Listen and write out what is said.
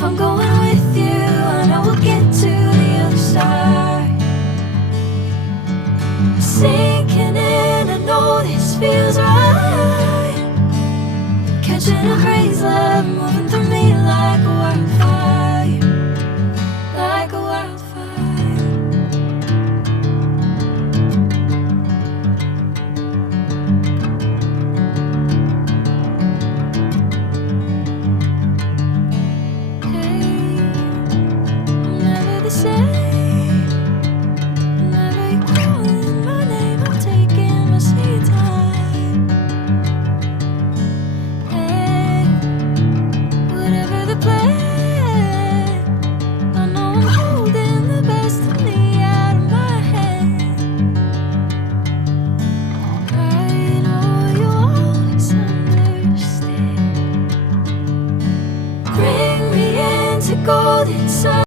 If I'm going with you, I know we'll get to the other side. Sinking in, I know this feels right. Catching a crazy love, moving